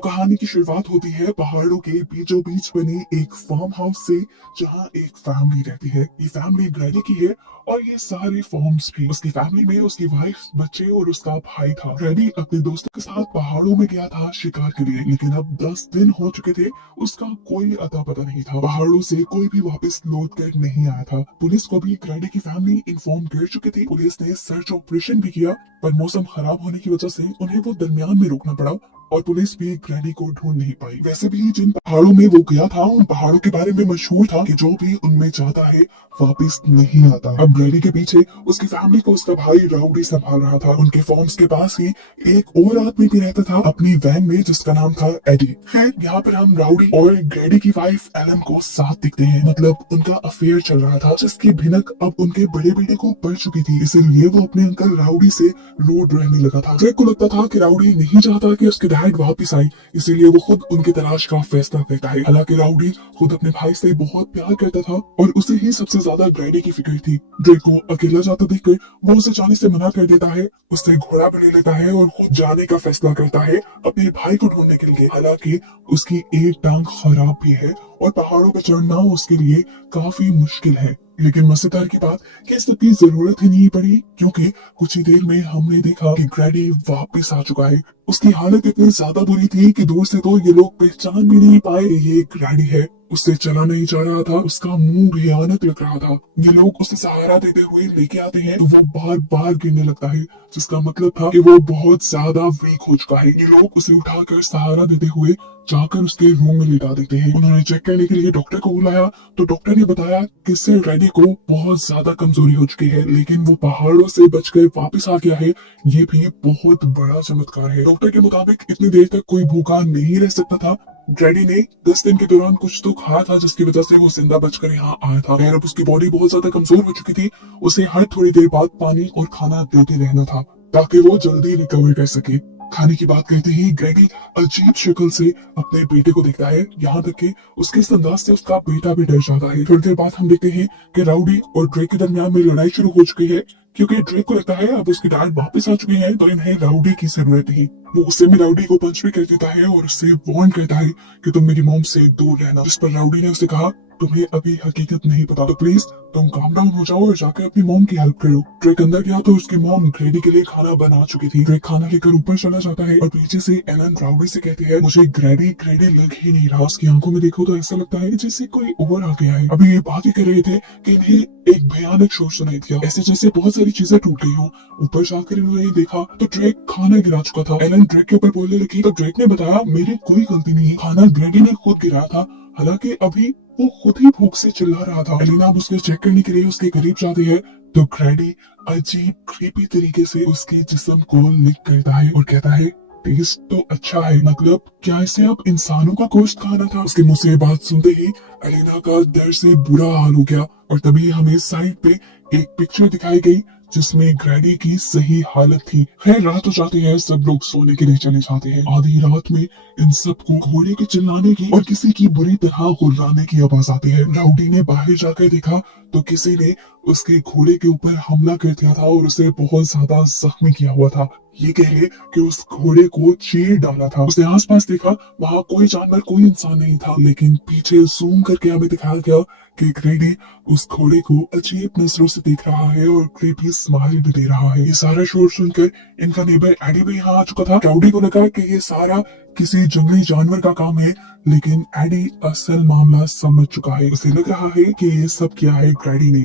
तो कहानी की शुरुआत होती है पहाड़ों के बीचों बीच बने एक फार्म हाउस से, जहाँ एक फैमिली रहती है। ये फैमिली ग्रैडी की है और ये सारे फॉर्म्स भी। उसकी फैमिली में उसकी वाइफ, बच्चे और उसका भाई था। ग्रैडी अपने दोस्तों के साथ पहाड़ों में गया था शिकार के लिए, लेकिन अब 10 दिन हो चुके थे, उसका कोई अता पता नहीं था। पहाड़ों से कोई भी वापस लौट कर नहीं आया था। पुलिस को भी ग्रैडी की फैमिली इन्फॉर्म कर चुकी थी। पुलिस ने सर्च ऑपरेशन भी किया, पर मौसम खराब होने की वजह से उन्हें वो दरमियान में रोकना पड़ा और पुलिस भी ग्रैडी को ढूंढ नहीं पाई। वैसे भी जिन पहाड़ों में वो गया था, उन पहाड़ों के बारे में मशहूर था कि जो भी उनमें जाता है वापस नहीं आता। अब ग्रैडी के पीछे उसकी फैमिली को उसका भाई राउडी संभाल रहा था। उनके फॉर्म्स के पास ही एक और आदमी भी रहता था अपनी वैन में, जिसका नाम था एडी। खैर, यहाँ पर हम राउडी और ग्रैडी की वाइफ एलन को साथ दिखते हैं। मतलब उनका अफेयर चल रहा था, जिसकी भिनक अब उनके बड़े बेटे को पड़ चुकी थी। इसीलिए वो अपने अंकल राउडी से रोड रहने लगा था। ड्रेक को लगता था कि राउडी नहीं चाहता कि उसके डैड वापस आए, इसीलिए वो खुद उनकी तलाश का फैसला करता है। हालांकि राउडी खुद अपने भाई से बहुत प्यार करता था और उसे ही सबसे ज्यादा ग्रैडी की फिक्र थी। ड्रेक को अकेला जाता देखकर वो उसे जाने से मना कर देता है, उससे घोड़ा भी ले लेता है और खुद जाने का फैसला करता है अपने भाई को ढूंढने के लिए। हालांकि उसकी एक टांग खराब भी है और पहाड़ों पर चढ़ना उसके लिए काफी मुश्किल है। लेकिन मजेदार की बात कि इस सबकी जरूरत ही नहीं पड़ी, क्योंकि कुछ ही देर में हमने देखा कि ग्रैडी वापस आ चुका है। उसकी हालत इतनी ज्यादा बुरी थी कि दूर से तो ये लोग पहचान भी नहीं पाए ये ग्रैडी है। उससे चला नहीं जा रहा था, उसका मुंह भयानक लग रहा था। ये लोग उसे सहारा देते हुए लेके आते हैं तो वो बार बार गिरने लगता है, जिसका मतलब था कि वो बहुत ज्यादा वीक हो चुका है। ये लोग उसे उठाकर सहारा देते हुए जाकर उसके रूम में लेटा देते हैं। उन्होंने चेक करने के लिए डॉक्टर को बुलाया तो डॉक्टर ने बताया कि इससे ग्रैडी को बहुत ज्यादा कमजोरी हो चुकी है, लेकिन वो पहाड़ों से बचकर वापस आ गया है। ये भी बहुत बड़ा चमत्कार है। डॉक्टर के मुताबिक इतनी देर तक कोई भूखा नहीं रह सकता था। ग्रैडी ने 10 दिन के दौरान कुछ तो खाया था, जिसकी वजह से वो जिंदा बचकर यहाँ आया था। खैर, अब उसकी बॉडी बहुत ज्यादा कमजोर हो चुकी थी। उसे हर थोड़ी देर बाद पानी और खाना देते रहना था ताकि वो जल्दी रिकवर कर सके। खाने की बात करते ही ग्रेगी अजीब शक्ल से अपने बेटे को देखता है, यहाँ तक कि उसके इस अंदाज से उसका बेटा भी डर जाता है। थोड़ी देर बाद हम देखते हैं कि राउडी और ड्रेक के दरमियान में लड़ाई शुरू हो चुकी है, क्योंकि ड्रेक को लगता है अब उसके डैड वापस आ चुके हैं तो इन्हें राउडी की जरूरत थी। वो गुस्से में राउडी को पंच भी कर देता है और उससे वार्न करता है कि तुम मेरी मॉम से दूर रहना। जिस पर राउडी ने उसे कहा, तुम्हें अभी हकीकत नहीं पता, तो प्लीज तुम काम डाउन हो जाओ और जाकर अपनी मॉम की हेल्प करो। ड्रेक अंदर गया तो उसकी मॉम ग्रेडी के लिए खाना बना चुकी थी। ड्रेक खाना लेकर ऊपर चला जाता है और पीछे से एलन राउडी से कहती है, मुझे ग्रेडी ग्रेडी लग ही नहीं रहा। उसकी आंखों में देखो तो ऐसा लगता है जैसे कोई और आ गया है। अभी ये बात ही कर रहे थे कि इन्हें एक भयानक शोर सुनाई दिया, ऐसे जैसे बहुत सारी चीजें टूट गई हो। ऊपर जाकर इन्होंने देखा तो ड्रेक खाना गिरा चुका था। एलन ड्रेक के ऊपर बोलने लगी तो ड्रेक ने बताया, मेरी कोई गलती नहीं, खाना ग्रेडी ने खुद गिराया था। हालांकि अभी वो खुद ही भूख से चिल्ला रहा था। एलिना अब उसके चेक करने के लिए उसके करीब जाती है तो ग्रेडी अजीब क्रीपी तरीके से उसके जिस्म को लिक करता है और कहता है, टेस्ट तो अच्छा है, मतलब क्या इसे अब इंसानों का गोश्त खाना था? उसके मुंह से ये बात सुनते ही एलिना का डर से बुरा हाल हो गया और तभी हमें साइड पे एक पिक्चर दिखाई गई जिसमें ग्रैडी की सही हालत थी। खैर, रात हो जाती है, सब लोग सोने के लिए चले जाते हैं। आधी रात में इन सबको घोड़े के चिल्लाने की और किसी की बुरी तरह गुर्राने की आवाज आती है। राउडी ने बाहर जाकर देखा तो किसी ने उसके घोड़े के ऊपर हमला कर दिया था और उसे बहुत ज्यादा जख्मी किया हुआ था। ये कह ले कि उस घोड़े को चीर डाला था। उसने आसपास देखा, वहाँ कोई जानवर, कोई इंसान नहीं था, लेकिन पीछे जूम करके हमें दिखाया गया कि ग्रेडी उस घोड़े को अजीब नजरों से देख रहा है और क्रीपी स्माइल भी दे रहा है। ये सारा शोर सुनकर इनका नेबर एडी भी यहाँ आ चुका था। राउडी को लगा कि ये सारा किसी जंगली जानवर का काम है, लेकिन एडी असल मामला समझ चुका है। उसे लग रहा है कि ये सब किया है ग्रेडी ने।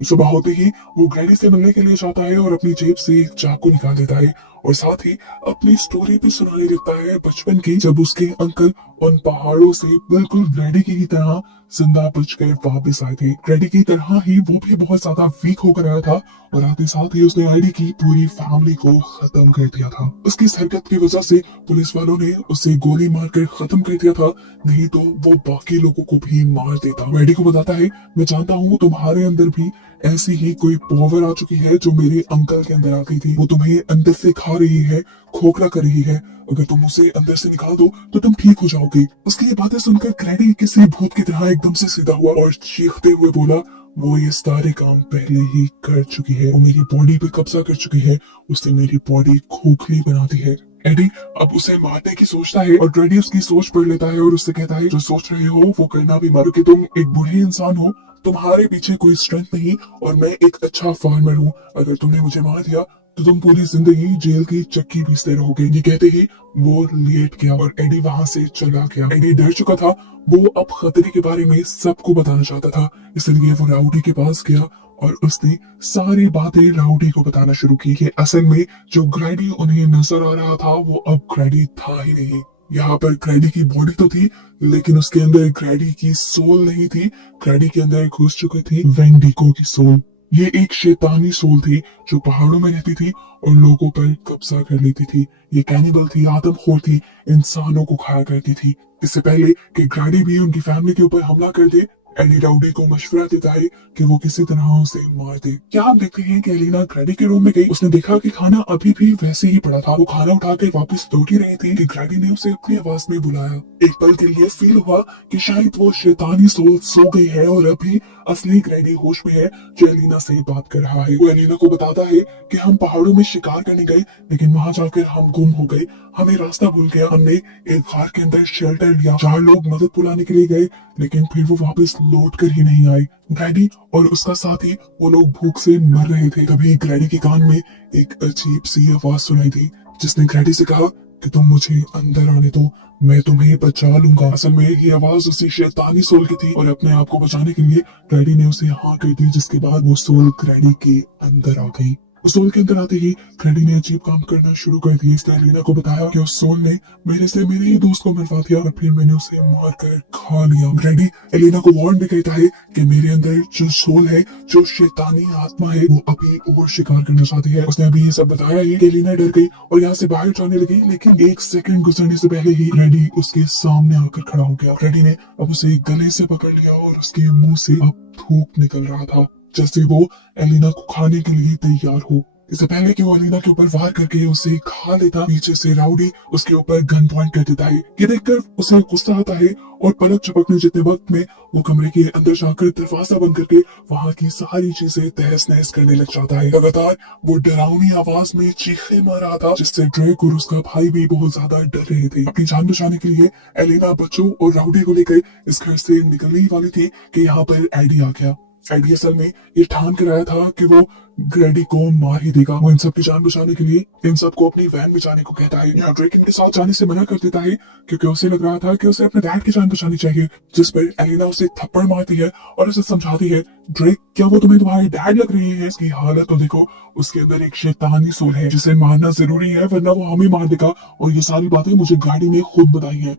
सुबह होते ही वो ग्रैडी से मिलने के लिए जाता है और अपनी जेब से एक चाकू निकाल लेता है और साथ ही अपनी स्टोरी भी सुनाने लगता है बचपन की, जब उसके अंकल उन पहाड़ों से बिल्कुल ग्रैडी की तरह जिंदा बचकर वापस आए थे। ग्रैडी की तरह ही वो भी बहुत ज्यादा वीक होकर आया था और आते साथ ही उसने आईडी की पूरी फैमिली को खत्म कर दिया था। उसकी इस हरकत की वजह से पुलिस वालों ने उसे गोली मारकर खत्म कर दिया था, नहीं तो वो बाकी लोगों को भी मार देता। ग्रैडी को बताता है, मैं जानता हूँ तुम्हारे अंदर भी ऐसी ही कोई पावर आ चुकी है जो मेरे अंकल के अंदर आ गई थी। वो तुम्हें अंदर से खा रही है, खोखला कर रही है। अगर तुम उसे अंदर से निकाल दो तो तुम ठीक हो जाओगे। उसकी ये बातें सुनकर ग्रैडी किसी भूत की तरह एकदम से सीधा हुआ और चीखते हुए बोला, वो ये सारे काम पहले ही कर चुकी है, वो मेरी बॉडी पे कब्जा कर चुकी है, उसने मेरी बॉडी खोखली बना दी है। एडी अब उसे मारने की सोचता है और ग्रैडी उसकी सोच पढ़ लेता है और उससे कहता है जो सोच रहे हो वो करना भी मारो कि तुम एक बुढ़े इंसान हो, तुम्हारे पीछे कोई स्ट्रेंथ नहीं और मैं एक अच्छा फार्मर हूँ। अगर तुमने मुझे मार दिया तो तुम पूरी जिंदगी जेल की चक्की पीसते रहोगे। ये कहते ही वो लेट गया और एडी वहां से चला गया। एडी डर चुका था, वो अब खतरे के बारे में सबको बताना चाहता था, इसलिए वो राउडी के पास गया और उसने सारी बातें राउडी को बताना शुरू की कि असल में जो ग्रैडी उन्हें नजर आ रहा था वो अब ग्रैडी था ही नहीं। यहाँ पर ग्रैडी की बॉडी तो थी लेकिन उसके अंदर ग्रैडी की सोल नहीं थी। ग्रैडी के अंदर घुस चुकी थी वेंडिको की सोल। ये एक शैतानी सोल थी जो पहाड़ों में रहती थी और लोगों पर कब्जा कर लेती थी। ये कैनिबल थी, आदमखोर थी, इंसानों को खाया करती थी। इससे पहले कि ग्रैडी भी उनकी फैमिली के ऊपर हमला कर दे, एडी राउडी को मशवरा देता है कि वो किसी तरह उसे मार दे। क्या आप देखते हैं कि एलिना ग्रैडी के रूम में गई, उसने देखा कि खाना अभी भी वैसे ही पड़ा था। वो खाना उठाकर वापस लौट ही रही थी कि ग्रैडी ने उसे अपनी आवाज में बुलाया। एक पल के लिए फील हुआ कि शायद वो शैतानी सोल सो गई है और अभी असली ग्रैडी होश में है जो एलिना से बात कर रहा है। वो एलिना को बताता है कि हम पहाड़ों में शिकार करने गए लेकिन वहां जाकर हम गुम हो गए, हमें रास्ता भूल गया। हमने एक घर के अंदर शेल्टर लिया, 4 लोग मदद बुलाने के लिए गए लेकिन फिर वो वापस लौट कर ही नहीं आए। ग्रैडी और उसका साथी वो लोग भूख से मर रहे थे। तभी ग्रैडी के कान में एक अजीब सी आवाज सुनाई दी जिसने ग्रैडी से कहा कि तुम मुझे अंदर आने दो, मैं तुम्हें बचा लूंगा। असल में ये आवाज उसी शैतानी सोल की थी और अपने आप को बचाने के लिए ग्रैडी ने उसे हाँ कह दी, जिसके बाद वो सोल ग्रैडी के अंदर आ गई। उस सोल के अंदर आते ही ग्रैडी ने अजीब काम करना शुरू कर दिया। इसने एलिना को बताया कि उस सोल ने मेरे से मेरे ही दोस्त को मरवा दिया और फिर मैंने उसे मार कर खा लिया। ग्रैडी एलिना को वार्न भी कहता है कि मेरे अंदर जो सोल है, जो शैतानी आत्मा है, वो अभी और शिकार करना चाहती है। उसने अभी ये सब बताया ही कि एलिना डर गई और यहाँ से बाहर जाने लगी, लेकिन 1 सेकंड गुजरने से पहले ही ग्रैडी उसके सामने आकर खड़ा हो गया। ग्रैडी ने अब उसे गले से पकड़ लिया और उसके मुंह से अब थूक निकल रहा था जैसे वो एलिना को खाने के लिए तैयार हो। इससे पहले कि वो एलिना के ऊपर वार करके उसे खा लेता, पीछे से राउडी उसके ऊपर गन पॉइंट कर देता है। ये देखकर उसे गुस्सा आता है और पलक झपकने जितने वक्त में वो कमरे के अंदर जाकर दरवाजा बंद करके वहां की सारी चीजें तहस नहस करने लग जाता है। लगातार वो डरावनी आवाज में चीखे मार रहा था जिससे ड्रेक और उसका भाई भी बहुत ज्यादा डर रहे थे। अपनी जान बचाने के लिए एलिना बच्चों और राउडी को लेकर इस घर से निकलने ही वाली थी कि यहाँ पर एडी आ गया। एडी असल में ये ठान कर आया था कि वो ग्रैडी को मार ही देगा। वो इन सब की जान बचाने के लिए इन सबको अपनी वैन में जाने को कहता है। यहाँ ड्रेक इनके साथ जाने से मना कर देता है क्योंकि उसे लग रहा था कि उसे अपने डैड की जान बचानी चाहिए, जिस पर एलिना उसे थप्पड़ मारती है और उसे समझाती है, ड्रेक क्या वो तुम्हें तुम्हारे डैड लग रही है? इसकी हालत तो देखो, उसके अंदर एक शैतानी सोल है जिसे मारना जरूरी है वरना वो हमें मार देगा और ये सारी बातें मुझे ग्रैडी ने खुद बताई है।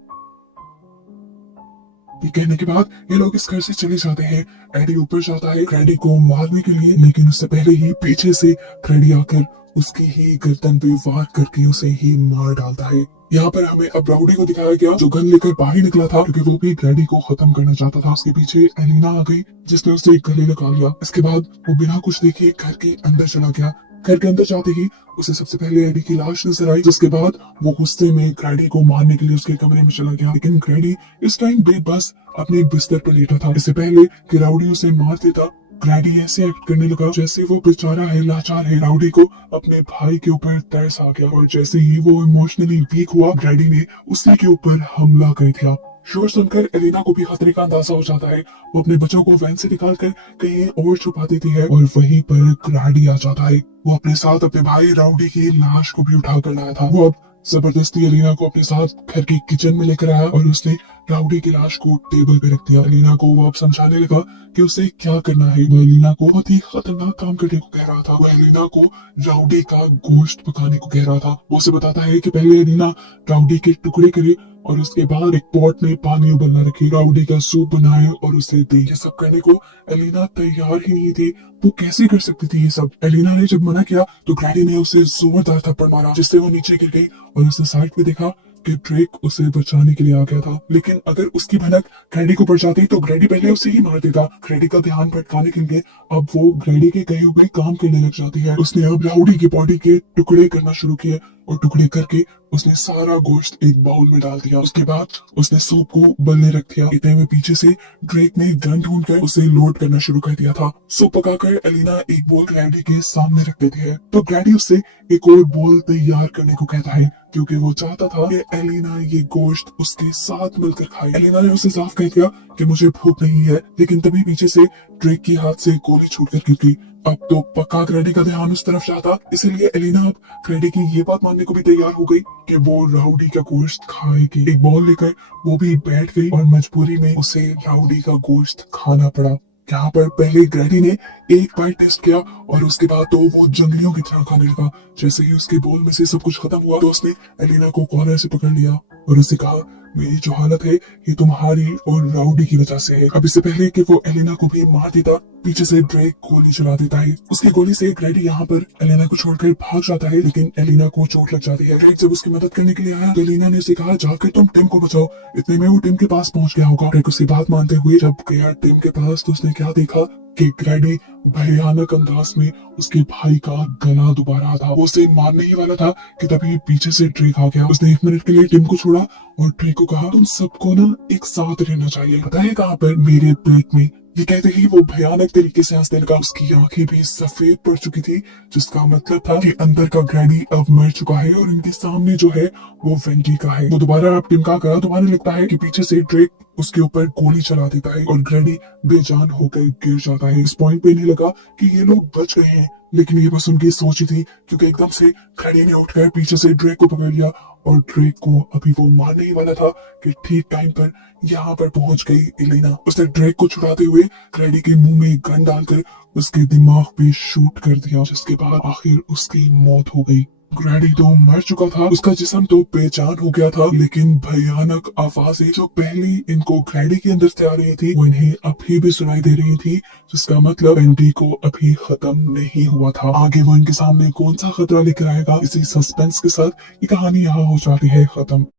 ये कहने के बाद ये लोग इस घर से चले जाते हैं। एडी ऊपर जाता है ग्रैडी को मारने के लिए, लेकिन उससे पहले ही पीछे से ग्रैडी आकर उसकी ही गर्दन पे वार करके उसे ही मार डालता है। यहाँ पर हमें अब राउडी को दिखाया गया जो गन लेकर बाहर निकला था क्योंकि वो भी ग्रैडी को खत्म करना चाहता था। उसके पीछे एलिना आ गई जिसने उसे गले लगा लिया। इसके बाद वो बिना कुछ देखे घर के अंदर चला गया। घर के अंदर जाते ही उसे सबसे पहले एडी की लाश नजर आई, जिसके बाद वो गुस्से में ग्रैडी को मारने के लिए उसके कमरे में चला गया। लेकिन ग्रैडी इस टाइम बेबस अपने बिस्तर पर लेटा था। इससे पहले कि राउडी उसे मार देता, ग्रैडी ऐसे एक्ट करने लगा जैसे वो बेचारा है, लाचार है। राउडी को अपने भाई के ऊपर तरस आ गया और जैसे ही वो इमोशनली वीक हुआ, ग्रैडी ने उसी के ऊपर हमला कर दिया। शोर सुनकर एलिना को भी खतरे का अंदाजा हो जाता है। वो अपने बच्चों को वैन से निकालकर कहीं और छुपा देती है और वहीं पर ग्रैडी आ जाता है। वो अपने साथ अपने भाई राउडी की लाश को भी उठा कर लाया था। वो अब जबरदस्ती एलिना को अपने साथ घर के किचन में लेकर आया और उसने राउडी की लाश को टेबल पे रख दिया। एलिना को वो अब समझाने लगा कि उसे क्या करना है। वो एलिना को बहुत ही खतरनाक काम करने को कह रहा था। वो एलिना को राउडी का गोश्त पकाने को कह रहा था। वो उसे बताता है कि पहले एलिना राउडी के टुकड़े करे और उसके बाद एक पॉट में पानी उबलना रखे, राउडी का सूप बनाए और उसे दे। ये सब करने को एलिना तैयार ही नहीं थी। वो कैसे कर सकती थी ये सब? एलिना ने जब मना किया तो ग्रैडी ने उसे जोरदार थप्पड़ मारा जिससे वो नीचे गिर गई और उसने साइड में देखा कि ड्रेक उसे बचाने के लिए आ गया था। लेकिन अगर उसकी भनक ग्रैडी को पड़ जाती तो ग्रैडी पहले उसे ही मार देता। ग्रैडी का ध्यान भटकाने के लिए अब वो ग्रैडी के कहे हुए काम करने लग जाती है। उसने अब राउडी की बॉडी के टुकड़े करना शुरू किए और टुकड़े करके उसने सारा गोश्त एक बाउल में डाल दिया। उसके बाद उसने सूप को उबलने रख दिया। इतने में पीछे से ड्रेक ने गन ढूंढकर उसे लोड करना शुरू कर दिया था। सूप पकाकर एलिना एक बोल ग्रैडी के सामने रख देती है, तो ग्रैडी उससे एक और बोल तैयार करने को कहता है, क्योंकि वो चाहता था कि एलिना ये गोश्त उसके साथ मिलकर खाए। एलिना ने उसे साफ कह दिया कि मुझे भूख नहीं है, लेकिन तभी पीछे से ड्रेक के हाथ से गोली छूटकर गिर गई। अब तो पक्का ग्रैडी का ध्यान उस तरफ जाता, इसीलिए एलिना अब ग्रैडी की ये बात मानने को भी तैयार हो गई कि वो राउडी का गोश्त खाएगी। एक बॉल लेकर वो भी बैठ गई और मजबूरी में उसे राउडी का गोश्त खाना पड़ा। यहाँ पर पहले ग्रैडी ने एक बार टेस्ट किया और उसके बाद तो वो जंगलियों की तरह खाने लगा। जैसे ही उसके बोल में से सब कुछ खत्म हुआ तो उसने एलिना को कॉलर से पकड़ लिया और उससे कहा, मेरी जो हालत है ये तुम्हारी और राउडी की वजह से है। अब इससे पहले कि वो एलिना को भी मार देता, पीछे से ड्रेक गोली चला देता है। उसकी गोली से ग्रैडी यहाँ पर एलिना को छोड़कर भाग जाता है, लेकिन एलिना को चोट लग जाती है। ड्रेक जब उसकी मदद करने के लिए आया तो एलिना ने उसे कहा, जाकर तुम टिम को बचाओ। इतने में वो टिम के पास पहुंच गया होगा। ड्रेक उसकी बात मानते हुए जब गया टिम के पास तो उसने क्या देखा कि ग्रैडी भयानक अंदाज में उसके भाई का गला दुबा रहा था। वो उसे मारने ही वाला था कि तभी पीछे से ड्रेक आ गया। उसने 1 मिनट के लिए टिम को छोड़ा और ड्रेक को कहा, तुम सबको ना एक साथ रहना चाहिए, पता है कहाँ पर? मेरे पेट में। ये कहते ही वो भयानक तरीके से हंसने लगा। उसकी आंखें भी सफेद पड़ चुकी थी, जिसका मतलब था कि अंदर का ग्रैडी अब मर चुका है और इनके सामने जो है वो वेंडी का है। वो दोबारा अब टिम का गला दबाने लगता है कि पीछे से ड्रेक उसके ऊपर गोली चला देता है और ग्रैडी बेजान होकर गिर जाता है। इस पॉइंट पे नहीं लगा कि ये लोग बच गए हैं, लेकिन ये बस उनकी सोच ही थी, क्योंकि एकदम से ग्रैडी ने उठकर पीछे से ड्रेक को पकड़ लिया और ड्रेक को अभी वो मारने ही वाला था कि ठीक टाइम पर यहाँ पर पहुंच गई एलिना। उसने ड्रेक को छुड़ाते हुए ग्रैडी के मुंह में गन डालकर उसके दिमाग पे शूट कर दिया, जिसके बाद आखिर उसकी मौत हो गई। ग्रैडी तो मर चुका था, उसका जिस्म तो बेजान हो गया था, लेकिन भयानक आवाजें जो पहले इनको ग्रैडी के अंदर से आ रही थी वो इन्हें अभी भी सुनाई दे रही थी, जिसका मतलब वेंडी को अभी खत्म नहीं हुआ था। आगे वो इनके सामने कौन सा खतरा लेकर आएगा, इसी सस्पेंस के साथ ये कहानी यहाँ हो जाती है खत्म।